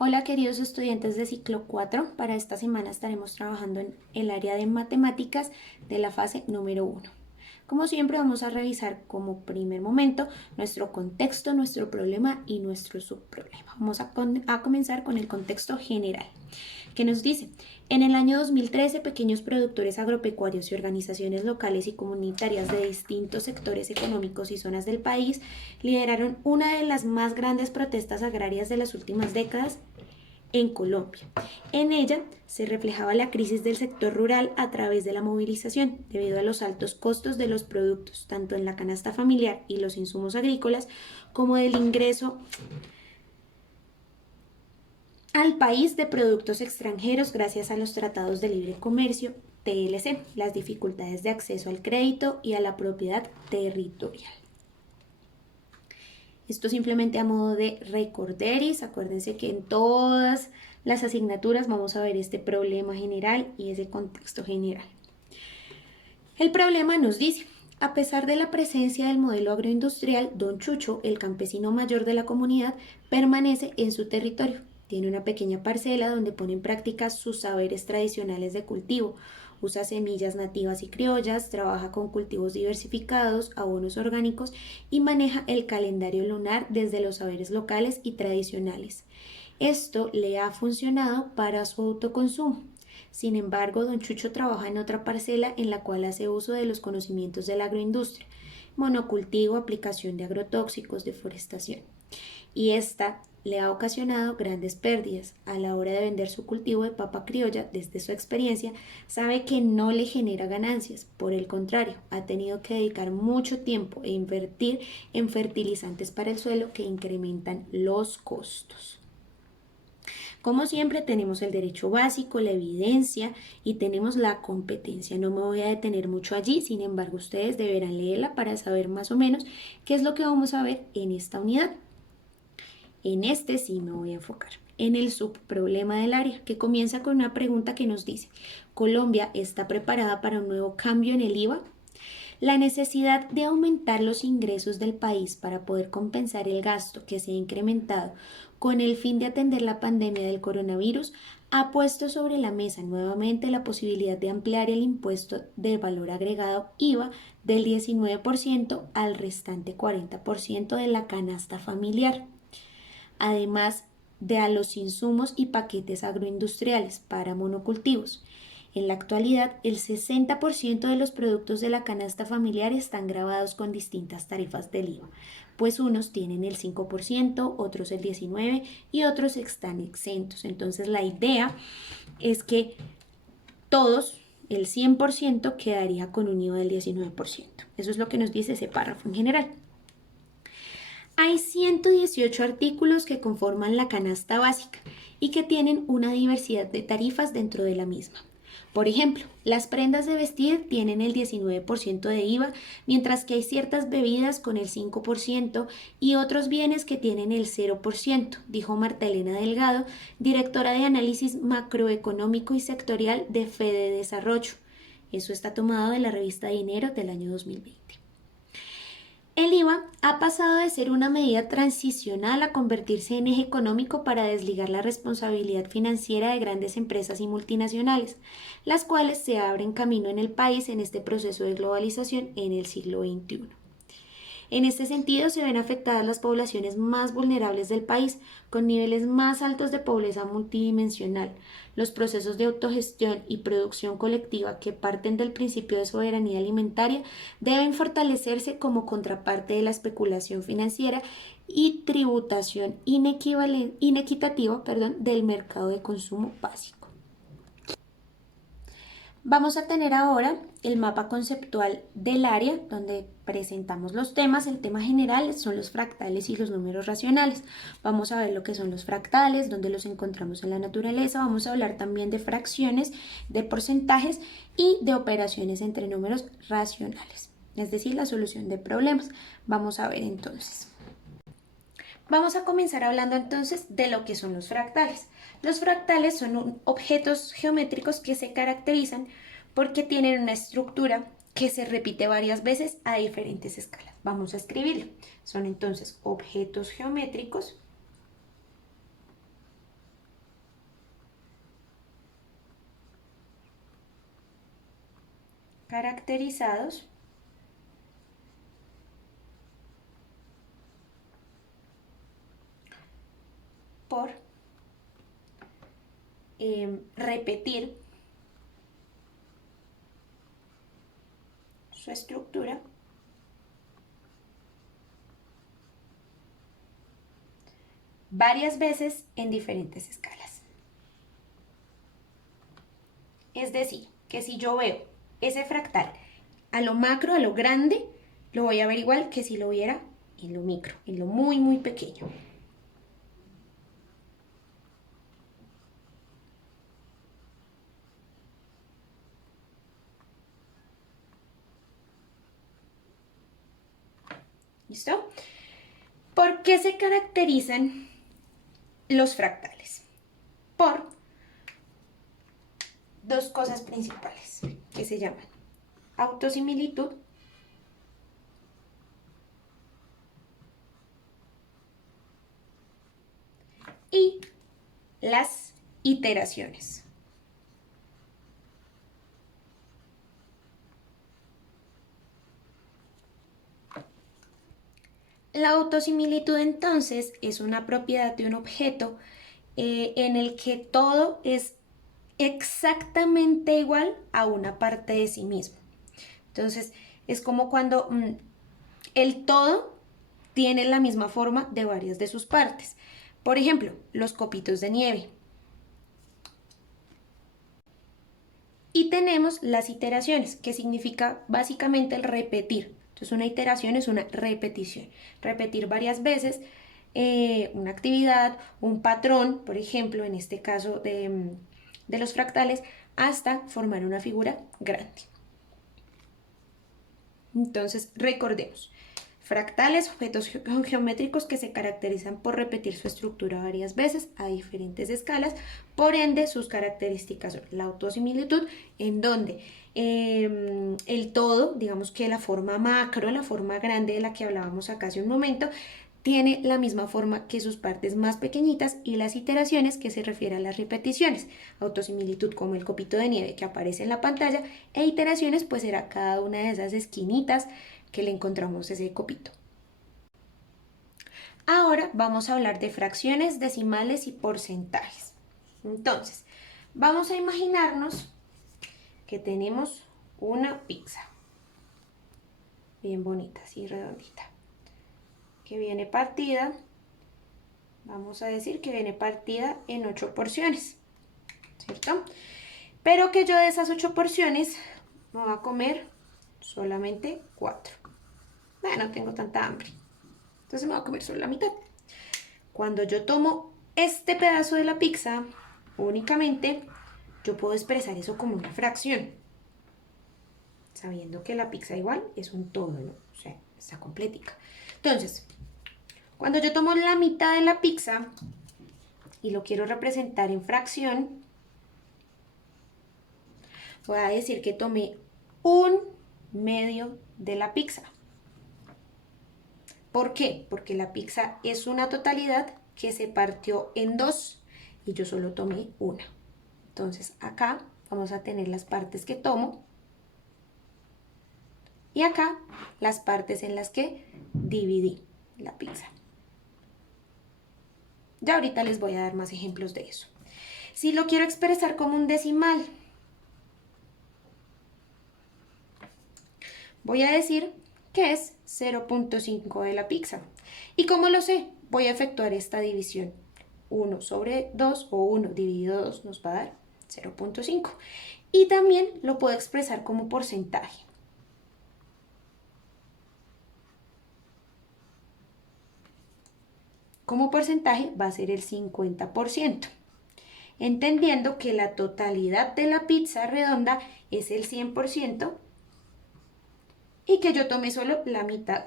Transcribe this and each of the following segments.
Hola queridos estudiantes de ciclo 4, para esta semana estaremos trabajando en el área de matemáticas de la fase número 1. Como siempre vamos a revisar como primer momento nuestro contexto, nuestro problema y nuestro subproblema. Vamos a comenzar con el contexto general, que nos dice: en el año 2013, pequeños productores agropecuarios y organizaciones locales y comunitarias de distintos sectores económicos y zonas del país lideraron una de las más grandes protestas agrarias de las últimas décadas en Colombia. En ella se reflejaba la crisis del sector rural a través de la movilización, debido a los altos costos de los productos, tanto en la canasta familiar y los insumos agrícolas, como del ingreso al país de productos extranjeros gracias a los tratados de libre comercio TLC, las dificultades de acceso al crédito y a la propiedad territorial. Esto simplemente a modo de recorderis. Acuérdense que en todas las asignaturas vamos a ver este problema general y ese contexto general. El problema nos dice: a pesar de la presencia del modelo agroindustrial, Don Chucho, el campesino mayor de la comunidad, permanece en su territorio. Tiene una pequeña parcela donde pone en práctica sus saberes tradicionales de cultivo. Usa semillas nativas y criollas, trabaja con cultivos diversificados, abonos orgánicos y maneja el calendario lunar desde los saberes locales y tradicionales. Esto le ha funcionado para su autoconsumo. Sin embargo, Don Chucho trabaja en otra parcela en la cual hace uso de los conocimientos de la agroindustria: monocultivo, aplicación de agrotóxicos, deforestación. Y esta le ha ocasionado grandes pérdidas. A la hora de vender su cultivo de papa criolla, desde su experiencia, sabe que no le genera ganancias. Por el contrario, ha tenido que dedicar mucho tiempo e invertir en fertilizantes para el suelo que incrementan los costos. Como siempre, tenemos el derecho básico, la evidencia y tenemos la competencia. No me voy a detener mucho allí, sin embargo, ustedes deberán leerla para saber más o menos qué es lo que vamos a ver en esta unidad. En este sí me voy a enfocar en el subproblema del área, que comienza con una pregunta que nos dice: ¿Colombia está preparada para un nuevo cambio en el IVA? La necesidad de aumentar los ingresos del país para poder compensar el gasto que se ha incrementado con el fin de atender la pandemia del coronavirus ha puesto sobre la mesa nuevamente la posibilidad de ampliar el impuesto de valor agregado IVA del 19% al restante 40% de la canasta familiar, además de a los insumos y paquetes agroindustriales para monocultivos. En la actualidad, el 60% de los productos de la canasta familiar están gravados con distintas tarifas del IVA, pues unos tienen el 5%, otros el 19% y otros están exentos. Entonces la idea es que todos, el 100%, quedaría con un IVA del 19%. Eso es lo que nos dice ese párrafo en general. Hay 118 artículos que conforman la canasta básica y que tienen una diversidad de tarifas dentro de la misma. Por ejemplo, las prendas de vestir tienen el 19% de IVA, mientras que hay ciertas bebidas con el 5% y otros bienes que tienen el 0%, dijo Marta Elena Delgado, directora de análisis macroeconómico y sectorial de Fede Desarrollo. Eso está tomado de la revista Dinero del año 2020. El IVA ha pasado de ser una medida transicional a convertirse en eje económico para desligar la responsabilidad financiera de grandes empresas y multinacionales, las cuales se abren camino en el país en este proceso de globalización en el siglo XXI. En este sentido, se ven afectadas las poblaciones más vulnerables del país, con niveles más altos de pobreza multidimensional. Los procesos de autogestión y producción colectiva que parten del principio de soberanía alimentaria deben fortalecerse como contraparte de la especulación financiera y tributación inequitativa del mercado de consumo básico. Vamos a tener ahora el mapa conceptual del área, donde presentamos los temas. El tema general son los fractales y los números racionales. Vamos a ver lo que son los fractales, dónde los encontramos en la naturaleza. Vamos a hablar también de fracciones, de porcentajes y de operaciones entre números racionales, es decir, la solución de problemas. Vamos a ver entonces. Vamos a comenzar hablando entonces de lo que son los fractales. Los fractales son objetos geométricos que se caracterizan porque tienen una estructura que se repite varias veces a diferentes escalas. Vamos a escribirlo. Son entonces objetos geométricos caracterizados por repetir su estructura varias veces en diferentes escalas. Es decir, que si yo veo ese fractal a lo macro, a lo grande, lo voy a ver igual que si lo viera en lo micro, en lo muy, muy pequeño. ¿Listo? ¿Por qué se caracterizan los fractales? Por dos cosas principales que se llaman autosimilitud y las iteraciones. La autosimilitud entonces es una propiedad de un objeto en el que todo es exactamente igual a una parte de sí mismo. Entonces es como cuando el todo tiene la misma forma de varias de sus partes. Por ejemplo, los copitos de nieve. Y tenemos las iteraciones, que significa básicamente el repetir. Entonces una iteración es una repetición. Repetir varias veces una actividad, un patrón, por ejemplo, en este caso de los fractales, hasta formar una figura grande. Entonces recordemos, fractales, objetos geométricos que se caracterizan por repetir su estructura varias veces a diferentes escalas, por ende sus características son la autosimilitud, en donde el todo, digamos que la forma macro, la forma grande de la que hablábamos acá hace un momento, tiene la misma forma que sus partes más pequeñitas, y las iteraciones, que se refiere a las repeticiones. Autosimilitud como el copito de nieve que aparece en la pantalla, e iteraciones pues será cada una de esas esquinitas que le encontramos ese copito. Ahora vamos a hablar de fracciones, decimales y porcentajes. Entonces, vamos a imaginarnos que tenemos una pizza bien bonita, así redondita, que viene partida, vamos a decir que viene partida en 8 porciones, ¿cierto? Pero que yo de esas 8 porciones me voy a comer solamente 4. No tengo tanta hambre, entonces me voy a comer solo la mitad. Cuando yo tomo este pedazo de la pizza, únicamente yo puedo expresar eso como una fracción, sabiendo que la pizza igual es un todo, ¿no? O sea, está completica. Entonces, cuando yo tomo la mitad de la pizza y lo quiero representar en fracción, voy a decir que tomé un medio de la pizza. ¿Por qué? Porque la pizza es una totalidad que se partió en dos y yo solo tomé una. Entonces acá vamos a tener las partes que tomo y acá las partes en las que dividí la pizza. Ya ahorita les voy a dar más ejemplos de eso. Si lo quiero expresar como un decimal, voy a decir que es 0.5 de la pizza. ¿Y cómo lo sé? Voy a efectuar esta división. 1 sobre 2 o 1 dividido 2 nos va a dar 0.5. Y también lo puedo expresar como porcentaje. Como porcentaje va a ser el 50%, entendiendo que la totalidad de la pizza redonda es el 100% y que yo tomé solo la mitad,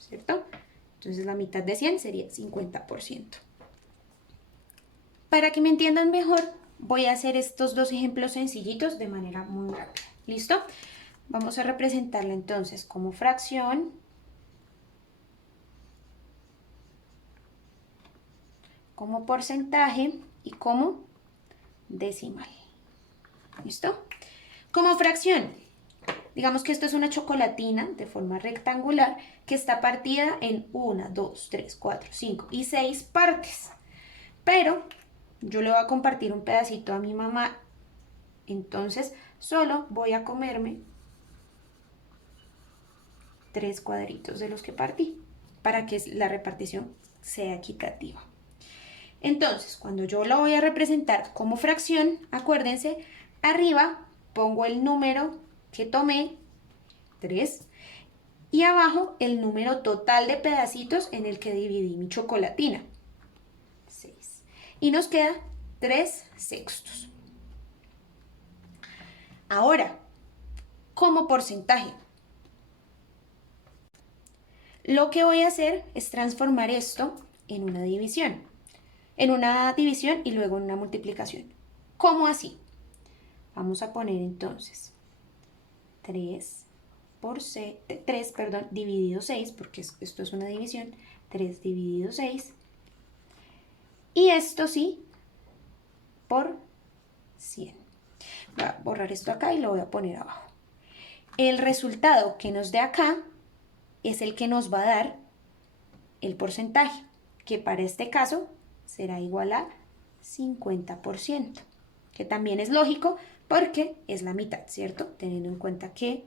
¿cierto? Entonces la mitad de 100 sería 50%. Para que me entiendan mejor, voy a hacer estos dos ejemplos sencillitos de manera muy rápida. ¿Listo? Vamos a representarla entonces como fracción, como porcentaje y como decimal. ¿Listo? Como fracción, Digamos que esto es una chocolatina de forma rectangular que está partida en 1, 2, 3, 4, 5 y 6 partes. Pero yo le voy a compartir un pedacito a mi mamá, entonces solo voy a comerme 3 cuadritos de los que partí para que la repartición sea equitativa. Entonces, cuando yo lo voy a representar como fracción, acuérdense, arriba pongo el número que tomé, 3, y abajo el número total de pedacitos en el que dividí mi chocolatina, 6. Y nos queda 3 sextos. Ahora, como porcentaje, lo que voy a hacer es transformar esto en una división. En una división y luego en una multiplicación. ¿Cómo así? Vamos a poner entonces 3 dividido 6, porque esto es una división, 3 dividido 6, y esto sí, por 100. Voy a borrar esto acá y lo voy a poner abajo. El resultado que nos dé acá es el que nos va a dar el porcentaje, que para este caso será igual a 50%, que también es lógico porque es la mitad, ¿cierto? Teniendo en cuenta que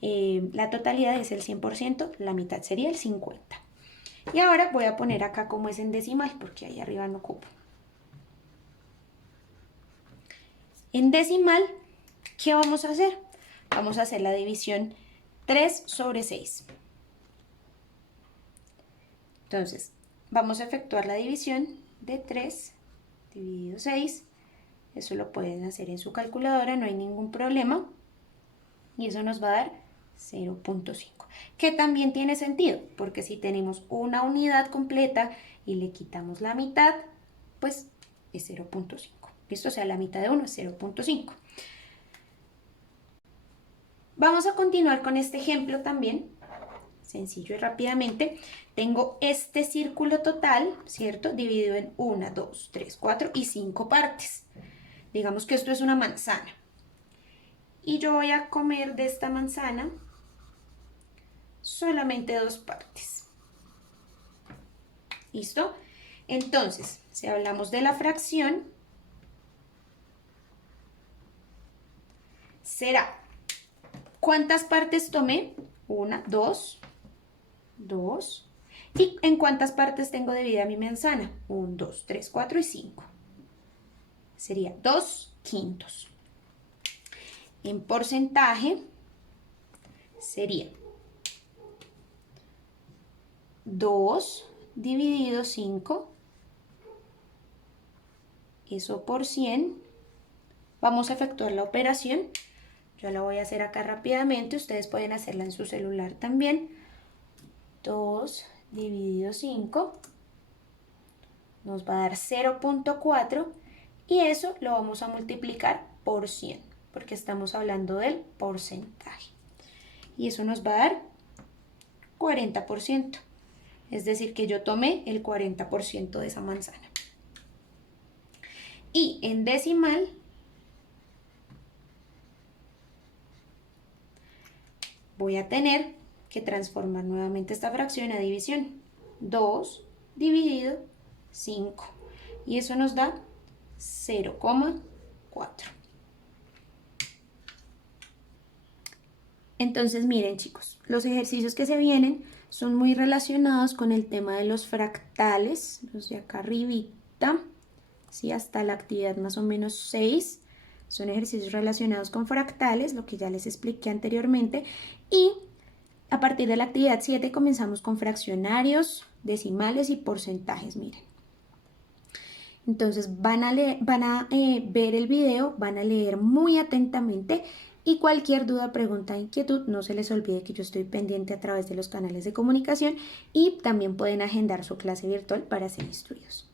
la totalidad es el 100%, la mitad sería el 50%. Y ahora voy a poner acá como es en decimal, porque ahí arriba no ocupo. En decimal, ¿qué vamos a hacer? Vamos a hacer la división 3 sobre 6. Entonces, vamos a efectuar la división de 3 dividido 6. Eso lo pueden hacer en su calculadora, no hay ningún problema. Y eso nos va a dar 0.5, que también tiene sentido, porque si tenemos una unidad completa y le quitamos la mitad, pues es 0.5. ¿Listo? O sea, la mitad de 1 es 0.5. Vamos a continuar con este ejemplo también, sencillo y rápidamente. Tengo este círculo total, ¿cierto? Dividido en 1, 2, 3, 4 y 5 partes. Digamos que esto es una manzana. Y yo voy a comer de esta manzana solamente 2 partes. ¿Listo? Entonces, si hablamos de la fracción, será, ¿cuántas partes tomé? 1, 2, 2. ¿Y en cuántas partes tengo dividida mi manzana? 1, 2, 3, 4 y 5. Sería 2 quintos. En porcentaje sería 2 dividido 5, eso por 100. Vamos a efectuar la operación. Yo la voy a hacer acá rápidamente, ustedes pueden hacerla en su celular también. 2 dividido 5 nos va a dar 0.4 y eso lo vamos a multiplicar por 100, porque estamos hablando del porcentaje. Y eso nos va a dar 40%. Es decir, que yo tomé el 40% de esa manzana. Y en decimal, voy a tener que transformar nuevamente esta fracción a división. 2 dividido 5. Y eso nos da 0,4. Entonces, miren, chicos, los ejercicios que se vienen son muy relacionados con el tema de los fractales, los de acá arribita, ¿sí? Hasta la actividad más o menos 6. Son ejercicios relacionados con fractales, lo que ya les expliqué anteriormente. Y a partir de la actividad 7 comenzamos con fraccionarios, decimales y porcentajes, miren. Entonces van a ver el video, van a leer muy atentamente y cualquier duda, pregunta, inquietud, no se les olvide que yo estoy pendiente a través de los canales de comunicación y también pueden agendar su clase virtual para ser instruidos.